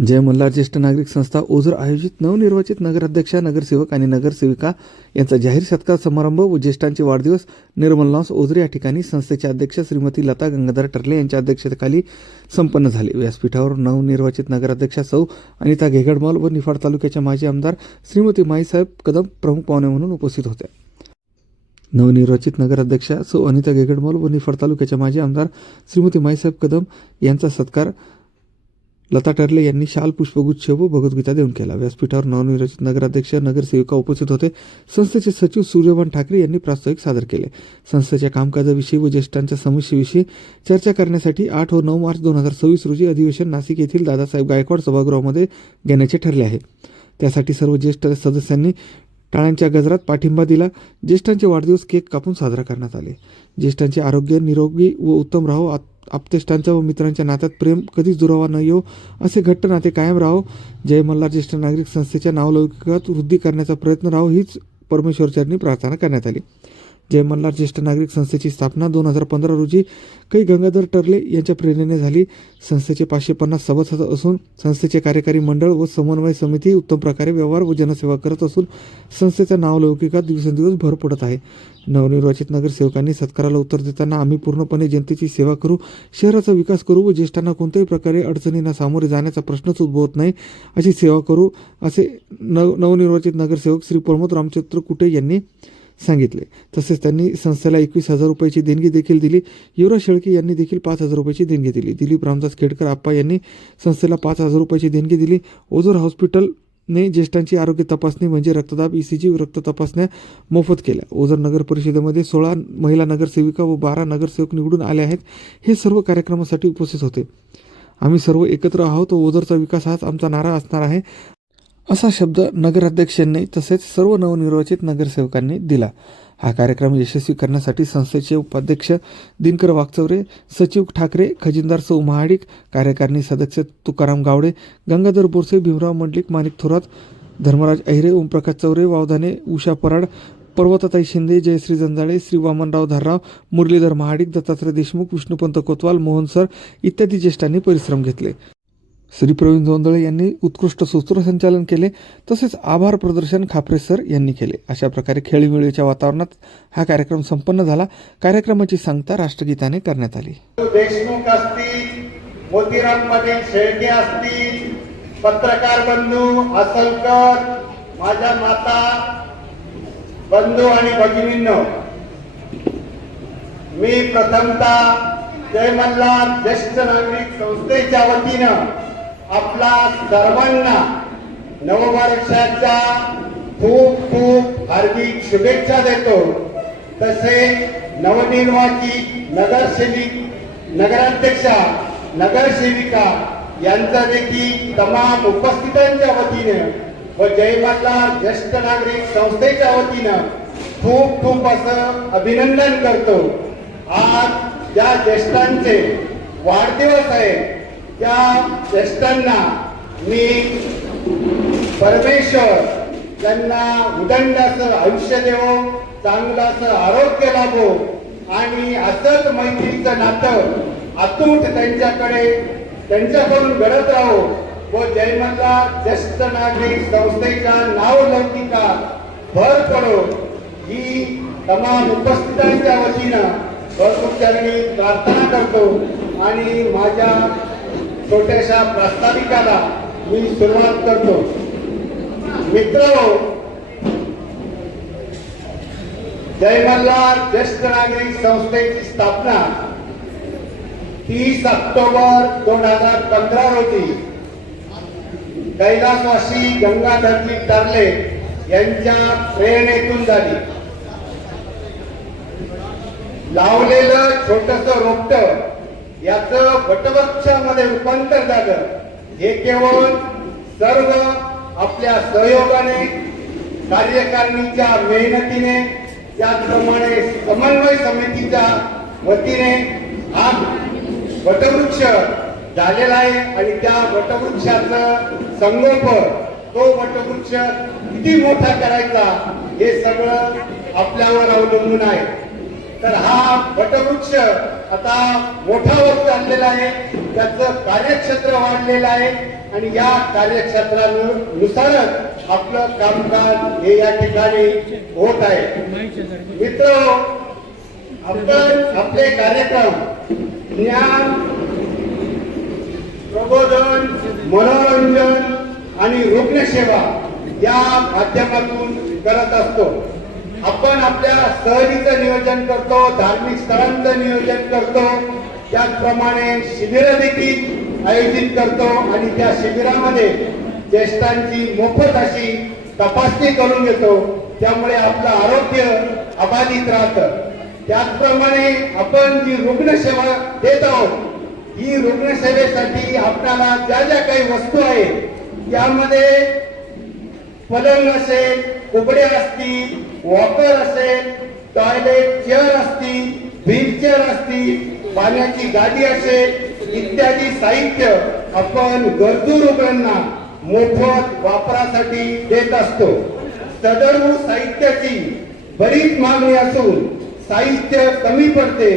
जय मल्हार ज्येष्ठ नागरिक संस्था ओझर आयोजित नवनिर्वाचित नगराध्यक्षा नगरसेवक आणि नगरसेविका यांचा जाहीर सत्कार समारंभ व ज्येष्ठांचे वाढदिवस निर्मल ओझर या ठिकाणी संस्थेचे अध्यक्ष श्रीमती लता गंगाधर टर्ले यांच्या अध्यक्षतेखाली संपन्न झाले. व्यासपीठावर नवनिर्वाचित नगराध्यक्षा सौ अनिता घेगडमल व निफाड तालुक्याच्या माजी आमदार श्रीमती माईसाहेब कदम प्रमुख पाहुणे म्हणून उपस्थित होत्या नवनिर्वाचित नगराध्यक्षा सौ अनिता घेगडमल व निफाड तालुक्याच्या माजी आमदार श्रीमती माईसाहेब कदम यांचा सत्कार लता टर्ले यांनी शाल पुष्पगुच्छ व भगवद्गीता देऊन केला. व्यासपीठावर नवनिर्वाचित नगराध्यक्ष नगरसेविका उपस्थित होते. संस्थेचे सचिव सूर्यभान ठाकरे यांनी प्रास्ताविक सादर केले. संस्थेच्या कामकाजाविषयी व ज्येष्ठांच्या समस्येविषयी चर्चा करण्यासाठी आठ व नऊ मार्च दोन हजार सव्वीस रोजी अधिवेशन नाशिक येथील दादासाहेब गायकवाड सभागृहामध्ये घेण्याचे ठरले आहे. त्यासाठी सर्व ज्येष्ठ सदस्यांनी टाळ्यांच्या गजरात पाठिंबा दिला. ज्येष्ठांचे वाढदिवस केक कापून साजरा करण्यात आले. ज्येष्ठांचे आरोग्य निरोगी व उत्तम राहो. आत- आप्तेष्टांच्या व मित्रांच्या नात्यात प्रेम कधीच दुरावा न येऊ असे घट्ट नाते कायम राहो. जय मल्हार ज्येष्ठ नागरिक संस्थेच्या नावलौकिकात वृद्धी करण्याचा प्रयत्न राहो. हीच परमेश्वरचरणी प्रार्थना करण्यात आली. जयमल्हार ज्येष्ठ नागरिक संस्थेची स्थापना दोन हजार पंधरा रोजी कै गंगाधर टरले यांच्या प्रेरणेने झाली. संस्थेचे पाचशे पन्नास सभासद असून संस्थेचे कार्यकारी मंडळ व समन्वय समिती उत्तम प्रकारे व्यवहार व जनसेवा करत असून संस्थेच्या नावलौकिकात दिवसेंदिवस भर पडत आहे. नवनिर्वाचित नगरसेवकांनी सत्काराला उत्तर देताना आम्ही पूर्णपणे जनतेची सेवा करू शहराचा विकास करू व ज्येष्ठांना कोणत्याही प्रकारे अडचणींना सामोरे जाण्याचा प्रश्नच उद्भवत नाही अशी सेवा करू असे नव नवनिर्वाचित नगरसेवक श्री प्रमोद रामचंद्र कुटे यांनी सांगितले. तसेच त्यांनी संस्थेला एकवीस हजार रुपयाची देणगी देखील दिली. युवराज शेळके यांनी देखील पाच हजार रुपयाची देणगी दिली. दिलीप रामदास खेडकर आप्पा यांनी संस्थेला पाच हजार रुपयाची देणगी दिली. ओझर हॉस्पिटलने ज्येष्ठांची आरोग्य तपासणी म्हणजे रक्तदाब ई सी जी रक्त तपासण्या मोफत केल्या. ओझर नगर परिषदेमध्ये सोळा महिला नगरसेविका व बारा नगरसेवक निवडून आले आहेत. हे सर्व कार्यक्रमासाठी उपस्थित होते. आम्ही सर्व एकत्र आहोत व ओझरचा विकास हाच आमचा नारा असणार आहे. असा शब्द नगराध्यक्षांनी तसेच सर्व नवनिर्वाचित नगरसेवकांनी दिला. हा कार्यक्रम यशस्वी करण्यासाठी संस्थेचे उपाध्यक्ष दिनकर वागचौरे सचिव ठाकरे खजिनदार सौ महाडिक कार्यकारिणी सदस्य तुकाराम गावडे गंगाधर बोरसे भीमराव मंडलिक माणिक थोरात धर्मराज अहिरे ओमप्रकाश चौरे वावधाने उषा पराड पर्वताताई शिंदे जयश्री जंजाळे श्री वामनराव धारराव मुरलीधर महाडिक दत्तात्रय देशमुख विष्णुपंत कोतवाल मोहन सर इत्यादी ज्येष्ठांनी परिश्रम घेतले. श्री प्रवीण जोंदळे यांनी उत्कृष्ट सूत्रसंचालन केले तसेच आभार प्रदर्शन खापरे सर यांनी केले. अशा प्रकारे खेळीमेळीच्या वातावरणात हा कार्यक्रम संपन्न झाला. कार्यक्रमाची सांगता राष्ट्रगीताने करण्यात आली. देशमुख असतील मोतीराम पाटील शेळके असतील पत्रकार बंधू असलकर माझ्या माता बंधू आणि भगिनींनो मी प्रथमता जय मल्हार ज्येष्ठ नागरिक संस्थेच्या वतीनं आपला सर्वांना नववर्षाच्या खूप खूप हार्दिक शुभेच्छा देतो. तसे नवनिर्वाचित नगरसेविक नगराध्यक्षा नगरसेविका यांचा देखील तमाम उपस्थितांच्या वतीनं व जयमाला ज्येष्ठ नागरिक संस्थेच्या वतीनं खूप खूप असं अभिनंदन करतो. आज ज्या ज्येष्ठांचे वाढदिवस आहे. त्या ज्येष्ठांना मी परमेश्वर त्यांना उदंड असं आयुष्य देवो चांगलं असं आरोग्य लाभो आणि असंच मैत्रीचं नातं अतूट त्यांच्याकडे त्यांच्याकडून घडत राहो व जयमल्ला ज्येष्ठ नागरिक संस्थेच्या नाव लौकिका भर पडो. ही तमाम उपस्थितांच्या वतीनं भरपूरचरणी प्रार्थना करतो आणि माझ्या छोट्याशा प्रास्ताविकाला मी सुरुवात करतो. मित्र जय मल्हार ज्येष्ठ नागरिक संस्थेची स्थापना तीस ऑक्टोबर दोन हजार पंधरा रोजी कैलासवासी गंगाधरजी टारले यांच्या प्रेरणेतून झाली. लावलेलं छोटस रोपट याच वटवृक्षामध्ये रूपांतर झालं. हे केवळ सर्व आपल्या सहयोगाने कार्यकारिणीच्या मेहनतीने त्याचप्रमाणे समन्वय समितीच्या वतीने हा वटवृक्ष झालेला आहे आणि त्या वटवृक्षाचं संगोपन तो वटवृक्ष किती मोठा करायचा हे सगळं आपल्यावर अवलंबून आहे. तर हा वटवृक्ष आता मोठा वक्त आणलेला आहे. त्याचं कार्यक्षेत्र वाढलेलं आहे. आणि या कार्यक्षेत्रानुसारच आपलं कामकाज हे या ठिकाणी होत आहे. मित्र आपण आपले कार्यक्रम ज्ञान प्रबोधन मनोरंजन आणि रुग्णसेवा या माध्यमातून करत असतो. आपण आपल्या सहलीचं नियोजन करतो धार्मिक स्थळांचं नियोजन करतो. त्याचप्रमाणे शिबिरं देखील आयोजित करतो आणि त्या शिबिरामध्ये ज्येष्ठांची मोफत अशी तपासणी करून घेतो. त्यामुळे आपलं आरोग्य अबाधित राहतं. त्याचप्रमाणे आपण जी रुग्णसेवा देत आहोत ही रुग्णसेवेसाठी आपल्याला ज्या ज्या काही वस्तू आहेत त्यामध्ये पलंग असेल कुबडे असतील वॉकर असेल टॉयलेट चेअर असतील व्हीलचेअर असतील पाण्याची गाडी असेल इत्यादी साहित्य आपण गरजू रुग्णांना मोफत वापरासाठी देत असतो. सदर साहित्याची बरीच मागणी असून साहित्य कमी पडते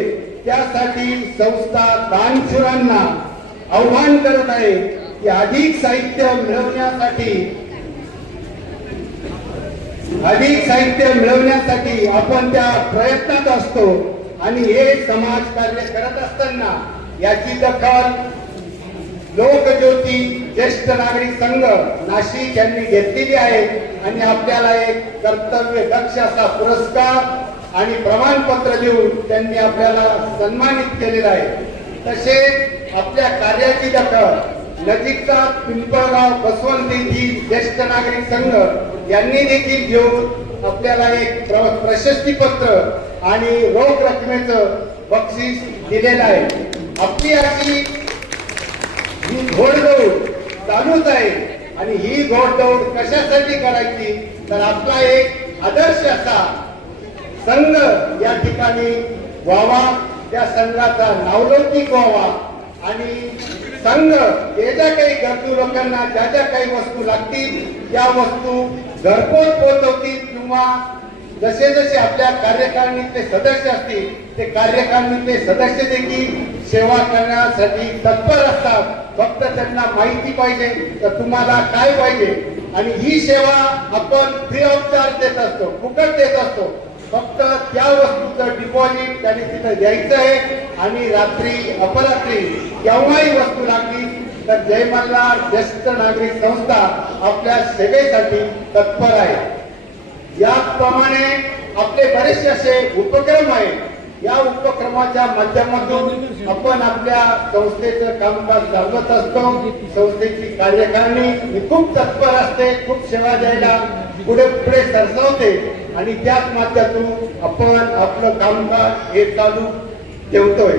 त्यासाठी संस्था दानशुरांना आव्हान करत आहे की अधिक साहित्य मिळवण्यासाठी अधिक साहित्य मिळवण्यासाठी आपण त्या प्रयत्नात असतो आणि हे समाज कार्य करत असताना याची दखल लोकज्योती ज्येष्ठ नागरिक संघ नाशिक यांनी घेतलेली आहे आणि आपल्याला एक कर्तव्य दक्ष असा पुरस्कार आणि प्रमाणपत्र देऊन त्यांनी आपल्याला सन्मानित केलेला आहे. तसेच आपल्या कार्याची दखल नजीकचा पिंपळगाव बसवंत येथील ज्येष्ठ नागरिक संघ यांनी देखील घेऊन आपल्याला एक प्र- प्रशस्ती पत्र आणि रोख रकमेचं बक्षीस दिलेलं आहे. आपली अशी ही घोडदौड चालूच आहे आणि ही घोडदौड कशासाठी करायची? तर आपला एक आदर्श असा संघ या ठिकाणी व्हावा त्या संघाचा नावलौकिक व्हावा आणि संघ जे ज्या काही गरजू लोकांना ज्या ज्या काही वस्तू लागतील त्या वस्तू घरपोच पोहोचवतील किंवा जसे जसे आपल्या कार्यकारिणीतले सदस्य असतील ते कार्यकारिणीतले सदस्य देखील सेवा करण्यासाठी तत्पर असतात. फक्त त्यांना माहिती पाहिजे तर तुम्हाला काय पाहिजे? आणि ही सेवा आपण फ्री ऑफ चार्ज देत असतो फुकट देत असतो. फक्त त्या वस्तूचं डिपॉझिट त्यांनी तिथं द्यायचं आहे. आणि रात्री अपरात्री केव्हाही वस्तू लागली तर जय मल्हार ज्येष्ठ नागरिक संस्था आपल्या सेवेसाठी तत्पर आहे. याप्रमाणे आपले बरेचसे असे उपक्रम आहेत या उपक्रमाच्या माध्यमातून आपण आपल्या संस्थेचं कामकाज चालवत असतो. संस्थेची कार्यकारिणी ही खूप तत्पर असते खूप सेवा द्यायला पुढे पुढे सरसावते. आणि त्याच माध्यमातून आपण आपलं कामकाज हे चालू ठेवतोय.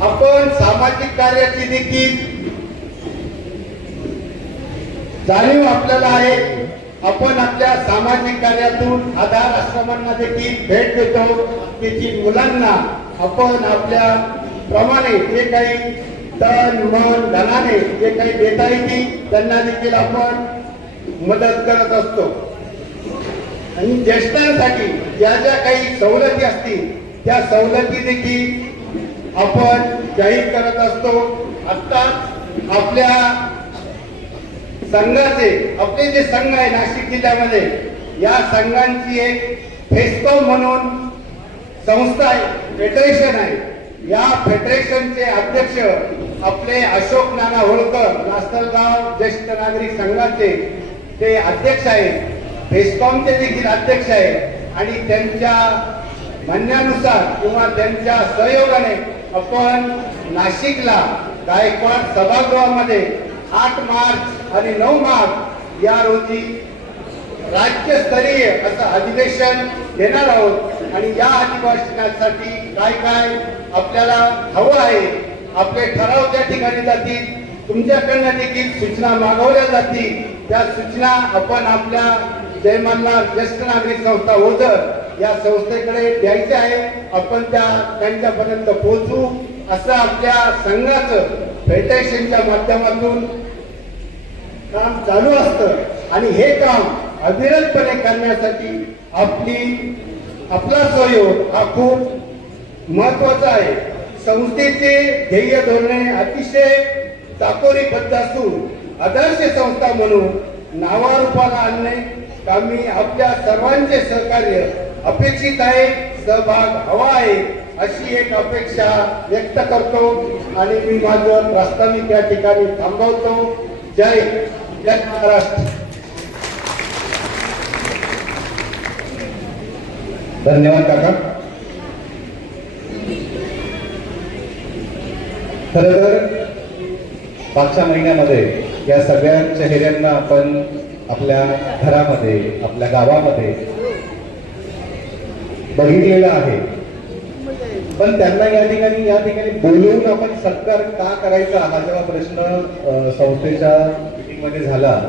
आपण सामाजिक कार्याची देखील जाणीव आपल्याला आहे. आपण आपल्या सामाजिक कार्यातून आधार आश्रमांना देखील भेट देतो. तेथील मुलांना आपण आपल्या प्रमाणे जे काही तन मन धनाने जे काही देता येतील त्यांना देखील आपण मदत करत असतो. आणि ज्येष्ठांसाठी ज्या ज्या काही सवलती असतील त्या सवलती देखील आपण जाहीर करत असतो. आत्ता आपल्या संघाचे आपले जे संघ आहे नाशिक जिल्ह्यामध्ये या संघांची एक फेस्को म्हणून संस्था आहे फेडरेशन आहे. या फेडरेशनचे अध्यक्ष आपले अशोक नाना होळकर नास्तलगाव ज्येष्ठ नागरिक संघाचे ते अध्यक्ष आहेत बेस्कॉमचे देखील अध्यक्ष आहेत आणि त्यांच्या म्हणण्यानुसार किंवा त्यांच्या सहयोगाने आपण नाशिकला गायकवाड सभागृहामध्ये आठ मार्च आणि नऊ मार्च या रोजी राज्यस्तरीय असं अधिवेशन घेणार आहोत. आणि या अधिवेशनासाठी काय काय आपल्याला हवं आहे आपले ठराव त्या ठिकाणी जातील. तुमच्याकडनं देखील सूचना मागवल्या जातील. त्या सूचना आपण आपल्या जयमानला ज्येष्ठ नागरिक संस्था ओझर या संस्थेकडे द्यायचे आहे. आपण त्या त्यांच्यापर्यंत पोहोचू. असं आपल्या संघाचं फेडरेशनच्या माध्यमातून काम चालू असतं. आणि हे काम अविरतपणे करण्यासाठी आपली आपला सहयोग हा खूप महत्त्वाचा आहे. संस्थेचे ध्येय धोरणे अतिशय चाकोरीबद्ध असून आदर्श संस्था म्हणून नावारूपाला आणणे आम्ही आपल्या सर्वांचे सहकार्य अपेक्षित आहे सहभाग हवा आहे अशी एक अपेक्षा व्यक्त करतो आणि मी माझं प्रास्ताविक या ठिकाणी थांबवतो. जय जय महाराष्ट्र. धन्यवाद काका. खरं तर मागच्या महिन्यामध्ये या सगळ्या चेहऱ्यांना आपण आपल्या घरामध्ये आपल्या गावामध्ये बघितलेलं आहे. पण त्यांना या ठिकाणी या ठिकाणी बोलवून आपण सत्कार का करायचा हा जेव्हा प्रश्न संस्थेच्या मीटिंगमध्ये झाला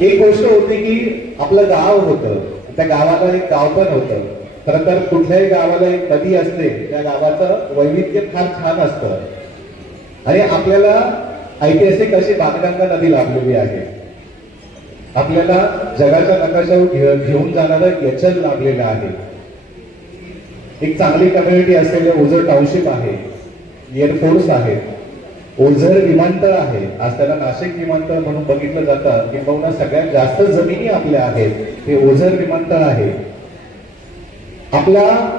एक गोष्ट होती की आपलं गाव होतं त्या गावाला एक गाव पण होतं. खरं तर कुठल्याही गावाला एक नदी असते त्या गावाचं वैविध्य फार छान असतं. आणि आपल्याला ऐतिहासिक अशी बागडंगा नदी लाभलेली आहे. आपल्याला जगाच्या नकाशावर घेऊन जाणारं यचन लाभलेलं आहे. एक चांगली कम्युनिटी असलेले ओझर टाउनशिप आहे. एअरफोर्स आहे. ओझर विमानतळ आहे. आज त्याला नाशिक विमानतळ म्हणून बघितलं जातं. किंबहुना सगळ्यात जास्त जमिनी आपल्या आहेत. ते ओझर विमानतळ आहे. आपला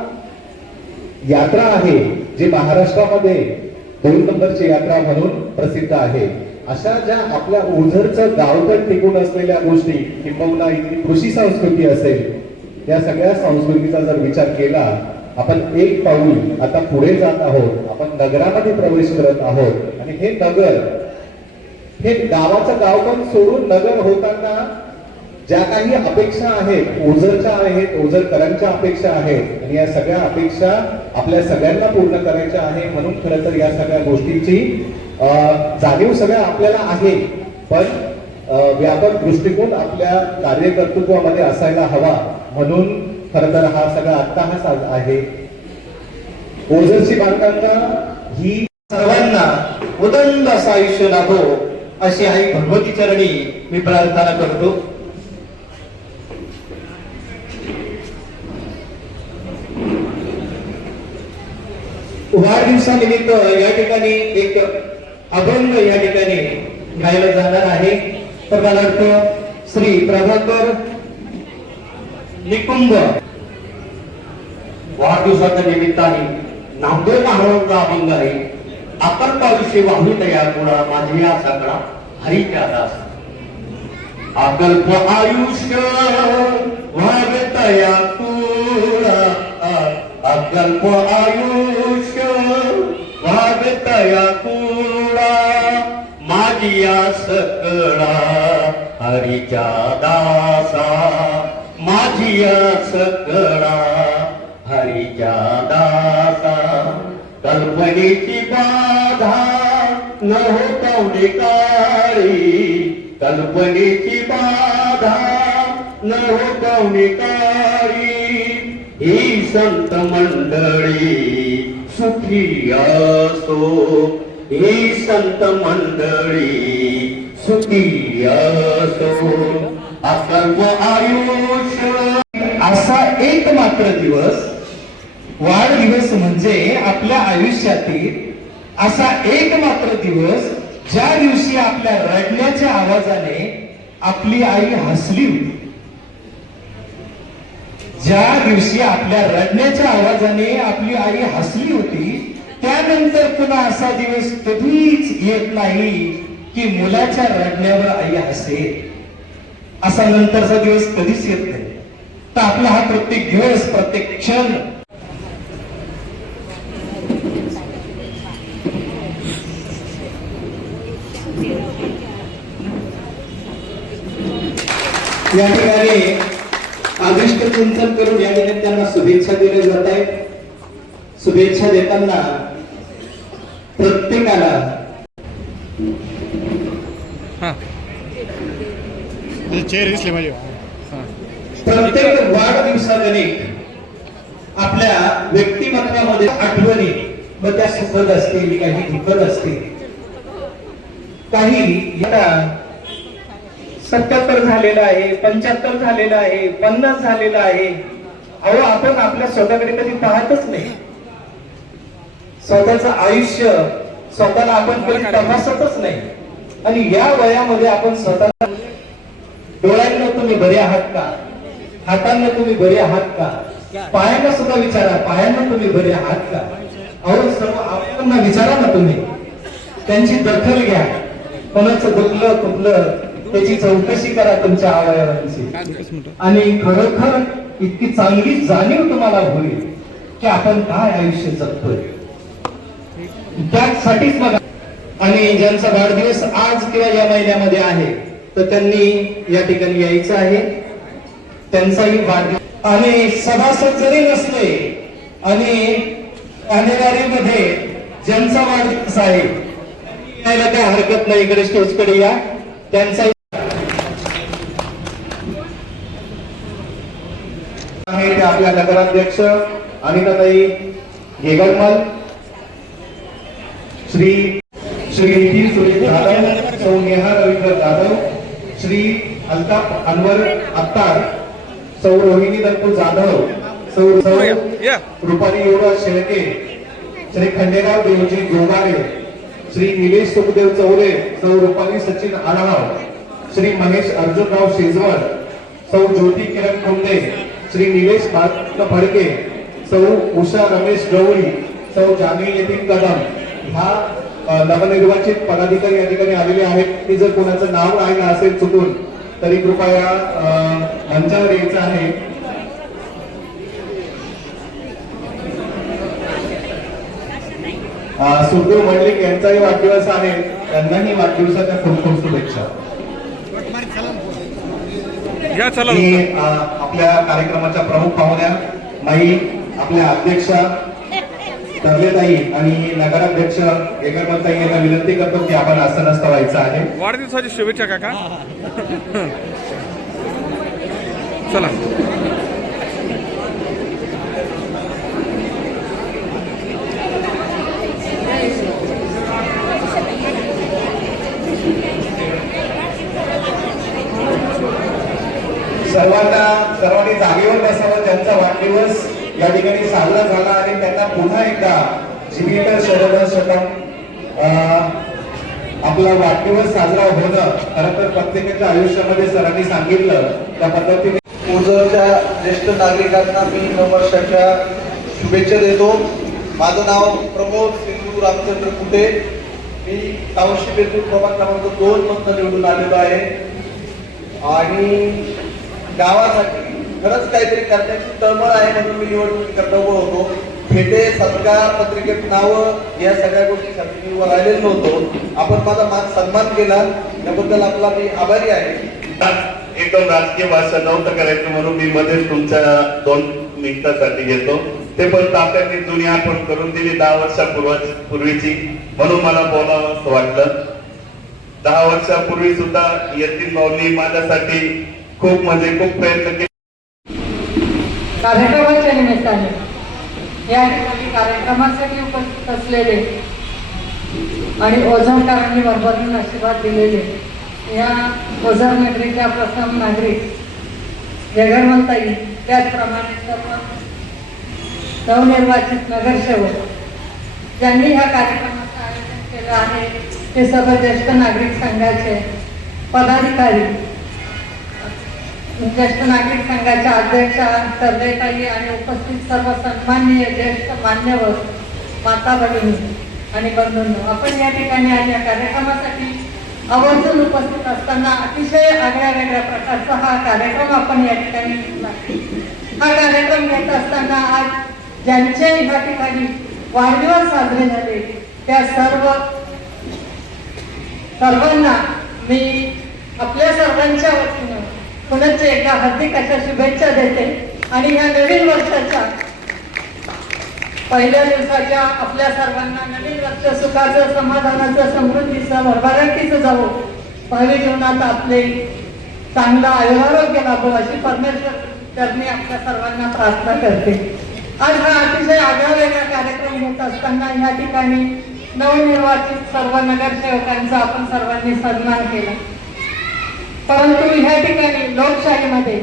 यात्रा आहे जी महाराष्ट्रामध्ये दोन नंबरची यात्रा म्हणून प्रसिद्ध आहे. अशा ज्या आपल्या ओझरचं गावकन टिकून असलेल्या गोष्टी किंबहुना इथली कृषी संस्कृती असेल या सगळ्या संस्कृतीचा जर विचार केला आपण एक पाऊल आता पुढे जात आहोत आपण नगरामध्ये प्रवेश करत आहोत आणि हे नगर हे गावाचं गावकण सोडून नगर होताना ज्या काही अपेक्षा आहेत ओझरच्या आहेत ओझरकरांच्या अपेक्षा आहेत आणि या सगळ्या अपेक्षा आपल्या सगळ्यांना पूर्ण करायच्या आहे म्हणून खरं तर या सगळ्या गोष्टींची अं, जाणीव सगळ्या आपल्याला आहे. पण व्यापक दृष्टिकोन आपल्या कार्यकर्तृत्वामध्ये असायला हवा. म्हणून खरं तर हा सगळा आत्ता हा साज आहे. ओझरची बांधकांना ही सर्वांना उदंड असं आयुष्य लाभो अशी आई भगवती चरणी मी प्रार्थना करतो. वाढदिवसानिमित्त या ठिकाणी एक अभंग या ठिकाणी गायला जाणार आहे. तर मला वाटतं श्री प्रभाकर निकुंभ वाढदिवसाच्या निमित्ताने नामदेव महाराजांचा अभंग आहे. आपण पाविषयी वाहून तया गुणा माझी या सगळा हरीच्या दास. अकल्प आयुष्य वागतया कुळा. अकल्प आयुष्य वागतया कुळा माझी या सकळा हरीच्या दासा माझी सकळा हरीच्या दासा. कल्पनेची बाधा न होता काळी कल्पनेची बाधा न होता काळी ही संत मंडळी सुखी असो. ही संत मंडळी सुखी असो. असर्व आयुष्य असा एक मात्र दिवस वाढदिवस म्हणजे आपल्या आयुष्यातील असा एक मात्र दिवस ज्या दिवशी आपल्या रडण्याच्या आवाजाने आपली आई हसली होती. ज्या दिवशी आपल्या रडण्याच्या आवाजाने आपली आई हसली होती त्यानंतर पुन्हा असा दिवस कधीच येत नाही की मुलाच्या रडण्यावर आई हसेल असा नंतरचा दिवस कधीच येत नाही. तर आपला हा प्रत्येक दिवस प्रत्येक क्षण. या ठिकाणी अभिष्ट चिंतन करून या त्यांना शुभेच्छा दिल्या जात आहेत. शुभेच्छा देताना प्रत्येकाला प्रत्येक वाढदिवसागणिक आपल्या व्यक्तिमत्वामध्ये आठवणी व त्या सुखद असतील काही दुःखद असतील. काही या सत्याहत्तर झालेलं आहे पंच्याहत्तर झालेलं आहे पन्नास झालेलं आहे. अहो आपण आपल्या स्वतःकडे कधी पाहतच नाही. स्वतःचं आयुष्य स्वतःला आपण कधी तपासतच नाही. आणि या वयामध्ये आपण स्वतः डोळ्यांना तुम्ही बरे आहात का? हातांना तुम्ही बरे आहात का? पायांना सुद्धा विचारा पायांना तुम्ही बरे आहात का? अहो सर्व आपल्याला विचारा ना तुम्ही. त्यांची दखल घ्या. कोणाचं दुखलं खुपलं त्याची चौकशी करा तुमच्या अवयवांची आणि खरोखर इतकी चांगली जाणीव तुम्हाला होईल की आपण काय आयुष्य जगतोय. त्यासाठीच बघा. आणि ज्यांचा वाढदिवस आज किंवा या महिन्यामध्ये आहे तर त्यांनी या ठिकाणी यायचं आहे. त्यांचाही वाढदिवस आणि सभासद जरी नसले आणि मध्ये ज्यांचा वाढदिवस आहे काय हरकत नाही इकडे स्टेजकडे या. त्यांचाही आहे ते आपल्या नगराध्यक्ष अनिताताई हेगलमल श्री श्री नितीन सुरेश जाधव सौ नेहा रवींद्र जाधव श्री अल्ताफ अनवर अत्तार सौ रोहिणी दत्तू जाधव सौ सौ रुपाली युवराज शेळके श्री खंडेराव देवजी जोगारे श्री निलेश सुखदेव चौरे सौ रुपाली सचिन आढाव श्री महेश अर्जुनराव शेजवळ सौ ज्योती किरण कोंडे श्री निलेश बालकृष्ण फडके सौ उषा रमेश गवळी सौ जानवी नितीन कदम ह्या नवनिर्वाचित पदाधिकारी या ठिकाणी आलेले आहेत. की जर कोणाचं नाव राहिलं असेल चुकून तरी कृपया मंचावर यायचं आहे. अ, सुखदेव मंडलिक यांचाही वाढदिवस आहे. त्यांनाही वाढदिवसाच्या खूप खूप शुभेच्छा. या चला मी आपल्या कार्यक्रमाच्या प्रमुख पाहुण्या माई आपल्या अध्यक्षा तरलेताई आणि नगराध्यक्ष एकरमताई यांना विनंती करतो की आपण आसनस्थ व्हायचं आहे. वाढदिवसाची शुभेच्छा काका. चला. सर्वांना सर्वांनी जागेवर बसावं त्यांचा वाढदिवस या ठिकाणी साजरा झाला आणि त्यांना पुन्हा एकदा जीवित शरद शतम आपला वाढदिवस साजरा होणं खरं तर प्रत्येकाच्या आयुष्यामध्ये सरांनी सांगितलं त्या पद्धतीने. ओझरच्या ज्येष्ठ नागरिकांना मी नववर्षाच्या शुभेच्छा देतो. माझं नाव प्रमोद सिंधू रामचंद्र कुटे. मी टाउनशिप येथून क्रमांक दोन मधनं निवडून आलेलो आहे. आणि गावासाठी. खरंच काहीतरी करण्याची तळमळ आहे म्हणून मी निवडणुकीकरता उभं होतो. भेटे सत्कार पत्रिकेत नावं या सगळ्या गोष्टीसाठी मी उभं राहिलेलो नव्हतो. आपण माझा मान सन्मान केला. त्याबद्दल आपला मी आभारी आहे. एकदम राजकीय भाषा नव्हतं करायचं म्हणून मी मध्येच तुमच्या दोन मिनिटासाठी घेतो. ते पण तात्यांनी जुनी आठवण करून दिली दहा वर्षापूर्व पूर्वीची. म्हणून मला बोलावं असं वाटलं. दहा वर्षापूर्वी सुद्धा येथील भाऊनी माझ्यासाठी खूप म्हणजे खूप प्रयत्न केले. कार्यक्रमाच्या निमित्ताने या ठिकाणी कार्यक्रमासाठी उपस्थित असलेले आणि ओझरकरांनी भरभरून आशीर्वाद दिलेले या ओझर नगरीच्या प्रथम नागरिक जगर म्हणता येईल त्याचप्रमाणे सर्व नवनिर्वाचित नगरसेवक ज्यांनी ह्या कार्यक्रमाचं आयोजन केलं आहे ते सर्व ज्येष्ठ नागरिक संघाचे पदाधिकारी ज्येष्ठ नागरिक संघाच्या अध्यक्षा सरदेताई आणि उपस्थित सर्व सन्माननीय ज्येष्ठ मान्यवर माता भगिनी आणि बंधूंनो आपण या ठिकाणी आज या कार्यक्रमासाठी आवर्जून उपस्थित असताना अतिशय आगळ्या वेगळ्या प्रकारचा हा कार्यक्रम आपण या ठिकाणी घेतला. हा कार्यक्रम घेत असताना आज ज्यांचे या ठिकाणी वाढदिवस साजरे झाले त्या सर्व सर्वांना मी आपल्या सर्वांच्या वतीनं पुनश्च एका हार्दिक अशा शुभेच्छा देते. आणि या नवीन वर्षाच्या पहिल्या दिवसाच्या आपल्या सर्वांना नवीन वर्ष सुखाचं समाधानाचं समृद्धीचं भरभराटीचं जावो. भावी जीवनात आपले चांगलं आयुरारोग्य लाभो अशी परमेश्वर चरणी आपल्या सर्वांना प्रार्थना करते. आज हा अतिशय आगळा वेगळा कार्यक्रम होत असताना या ठिकाणी नवनिर्वाचित सर्व नगरसेवकांचा आपण सर्वांनी सन्मान केला. परंतु ह्या ठिकाणी लोकशाहीमध्ये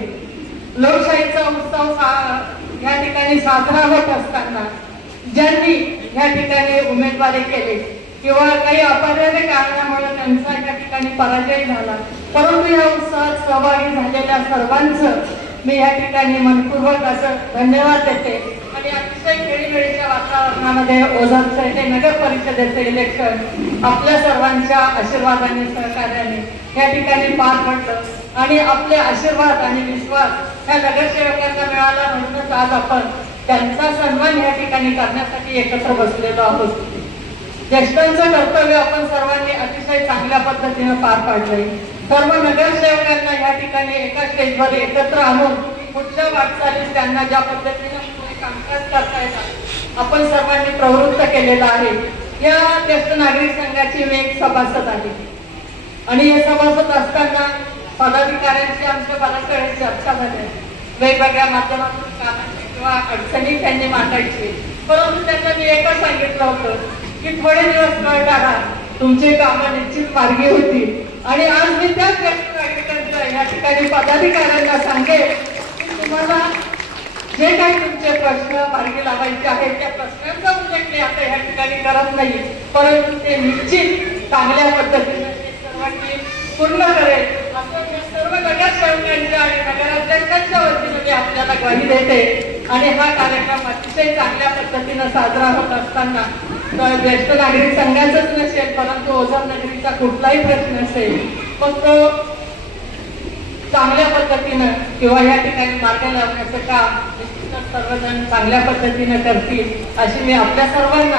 लोकशाहीचा उत्सव सा- ठिकाणी साजरा होत असताना ज्यांनी ह्या ठिकाणी उमेदवारी केली किंवा काही अपरिहार्य कारणामुळे त्यांचा या ठिकाणी पराजय झाला परंतु या उत्सवात सहभागी झालेल्या सर्वांचं मी या ठिकाणी मनपूर्वक असं धन्यवाद देते. आणि अतिशय वातावरणामध्ये ओझरचं हे नगर परिषदेचं इलेक्शन आपल्या सर्वांच्या आशीर्वादाने सहकार्याने या ठिकाणी पार पडलं. आणि आपले आशीर्वाद आणि विश्वास ह्या नगरसेवकांना मिळाला म्हणूनच आज आपण त्यांचा सन्मान या ठिकाणी करण्यासाठी एकत्र बसलेलो आहोत. ज्येष्ठांचं कर्तव्य आपण सर्वांनी अतिशय चांगल्या पद्धतीने पार पाडलंय. सर्व नगरसेवकांना या ठिकाणी एका स्टेजवर एकत्र आणून पुढच्या वाटचालीस त्यांना ज्या पद्धतीने कामकाज करता आपण सर्वांनी प्रवृत्त केलेलं आहे. या ज्येष्ठ नागरिक संघाची मी एक सभासद आहे. आणि हे सभासद असताना पदाधिकाऱ्यांशी आमच्या बऱ्याच चर्चा झाली. वेगवेगळ्या माध्यमातून कामाची किंवा अडचणी त्यांनी मांडायची. परंतु त्यांना मी एकच सांगितलं होतं की थोडे दिवस कळ काढा तुमची कामं निश्चित मार्गी होती. आणि आज मी त्याच ज्येष्ठ नागरिकांचं या ठिकाणी पदाधिकाऱ्यांना सांगेल की तुम्हाला जे काही तुमचे प्रश्न मार्गी लावायचे आहेत त्या प्रश्नांचा उल्लेख मी आता या ठिकाणी करत नाही परंतु ते निश्चित चांगल्या पद्धतीने सर्वांनी पूर्ण करेल. असं मी सर्व नगरसेवकांच्या आणि नगराध्यक्षांच्या वतीने मी आपल्याला ग्वाही देते. आणि हा कार्यक्रम अतिशय चांगल्या पद्धतीनं साजरा होत असताना तर ज्येष्ठ नागरिक संघाचंच नसेल परंतु ओझर नगरीचा कुठलाही प्रश्न असेल फक्त चांगल्या पद्धतीनं किंवा या ठिकाणी मार्ग लावण्याचं काम निश्चितच सर्वजण चांगल्या पद्धतीनं करतील अशी मी आपल्या सर्वांना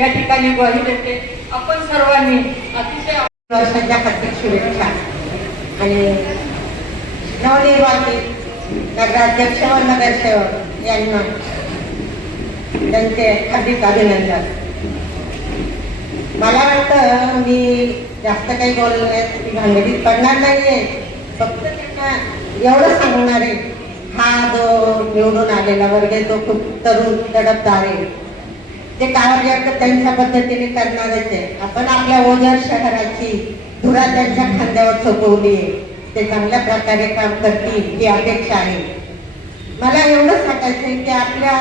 या ठिकाणी ग्वाही देते. आपण सर्वांनी अतिशय वर्षाच्या प्रत्येक शुभेच्छा. आणि नवनिर्वाचित नगराध्यक्ष व नगरसेवक यांना त्यांचे अधिक अभिनंदन. मला वाटतं मी जास्त काही बोलण्यात भांगडीत पडणार नाहीये. फक्त त्यांना एवढं सांगणार आहे. हा जो निवडून आलेला वर्ग आहे तो खूप तरुण तडपदार आहे. ते कार्य त्यांच्या पद्धतीने करणारच आहे. आपण आपल्या ओझर शहराची धुरा त्यांच्या खांद्यावर सोपवली आहे. ते चांगल्या प्रकारे काम करतील ही अपेक्षा आहे. मला एवढं सांगायचं आहे की आपल्या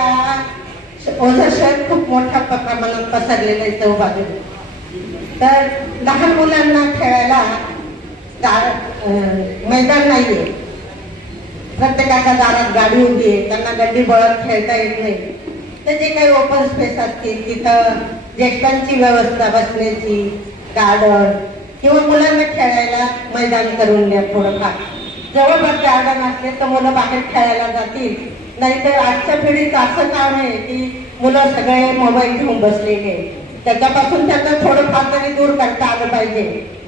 ओझर शहर खूप मोठ्या प्रमाणात पसरलेलं आहे चौबाजू तर लहान मुलांना खेळायला मैदान नाहीये. प्रत्येकाच्या दारात गाडी उभी आहे त्यांना गड्डी बळत खेळता येत नाही. तर जे काही ओपन स्पेस असतील तिथं ज्येष्ठांची व्यवस्था बसण्याची गार्डन किंवा मुलांना खेळायला मैदान करून द्या थोडंफार. जवळपास गार्डन असले तर मुलं बाहेर खेळायला जातील. नाहीतर आजच्या पिढीत असं काम आहे की मुलं सगळे मोबाईल घेऊन बसलेले त्याच्यापासून त्यांना थोडंफार तरी दूर करता आलं पाहिजे.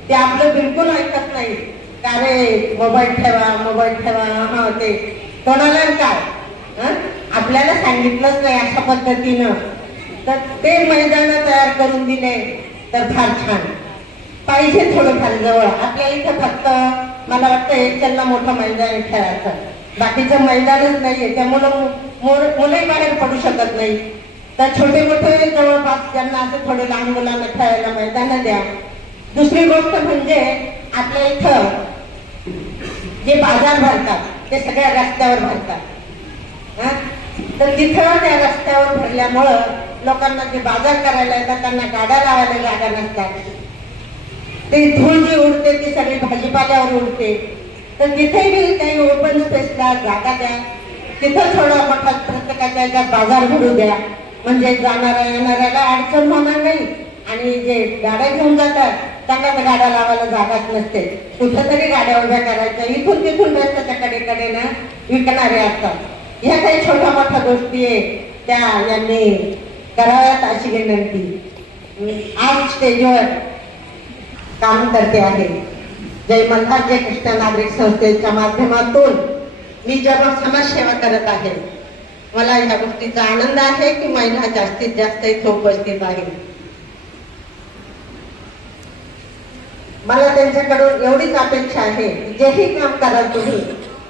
ते आपलं बिलकुल ऐकत नाही. का रे मोबाईल ठेवा मोबाईल ठेवा हा ते. कोणाला काय? आपल्याला सांगितलंच नाही अशा पद्धतीनं. तर ते मैदान तयार करून दिले तर फार छान. पाहिजे थोडंफार जवळ. आपल्या इथं फक्त मला वाटतं एकच्याला मोठं मैदान खेळायचं बाकीचं मैदानच नाहीये. त्यामुळं मुलं- मुलंही बाहेर पडू शकत नाही. तर छोटे मोठे जवळपास ज्यांना असं थोडे लहान मुलांना खेळायला मैदान द्या दुसरी गोष्ट म्हणजे आपल्या इथं जे बाजार भरतात ते सगळ्या रस्त्यावर भरतात. तर तिथं त्या रस्त्यावर भरल्यामुळं लोकांना जे बाजार करायला येतात त्यांना गाड्या लावायला जागा नसतात. ते धूळ जी उडते ती सगळी भाजीपाल्यावर उडते. तर तिथेही बी काही ओपन स्पेसला जागा द्या. तिथं थोडा मोठा प्रत्येकाच्या याच्यात बाजार भरू द्या. म्हणजे जाणाऱ्या येणाऱ्याला अडचण होणार नाही. आणि जे गाड्या घेऊन जातात त्यांना तर गाड्या लावायला जागाच नसते. कुठं तरी गाड्या उभ्या करायच्या. इथून तिथून रस्त्याच्या कडे ना विकणारे असतात. ह्या काही छोट्या मोठ्या गोष्टी आहे. त्या यांनी कराव्यात अशी विनंती. आज स्टेजवर काम करते आहे. जय मल्हार जय कृष्ण नागरिक संस्थेच्या माध्यमातून मी जेव्हा समाजसेवा करत आहे मला या गोष्टीचा आनंद आहे की महिला जास्तीत जास्त इथे उपस्थित आहे. मला त्यांच्याकडून एवढीच अपेक्षा आहे की जेही काम कराल तुम्ही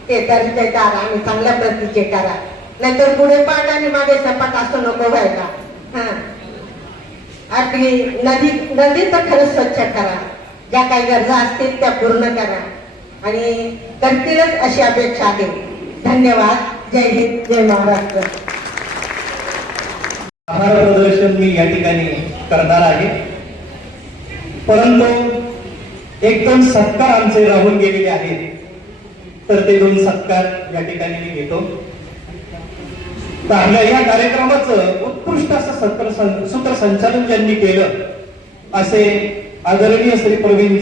ते दर्जेदार आणि चांगल्या प्रतीचे करा. नाहीतर पुढे पाठ आणि मागे सपाट असं नको व्हायला. हा. आणि नदी नदी तर खरंच स्वच्छ करा. ज्या काही गरजा असतील त्या पूर्ण करा. आणि करतीलच अशी अपेक्षा आहे. धन्यवाद. जय हिंद. जय महाराष्ट्र. आभार प्रदर्शन मी या ठिकाणी करणार आहे. परंतु एकदम सत्कार आमचे राहून गेलेले आहेत. तर ते दोन सत्कार या ठिकाणी मी घेतो. तर आपल्या या कार्यक्रमाचं उत्कृष्ट असं सत्र सूत्रसंचालन ज्यांनी केलं असे आदरणीय श्री प्रवीण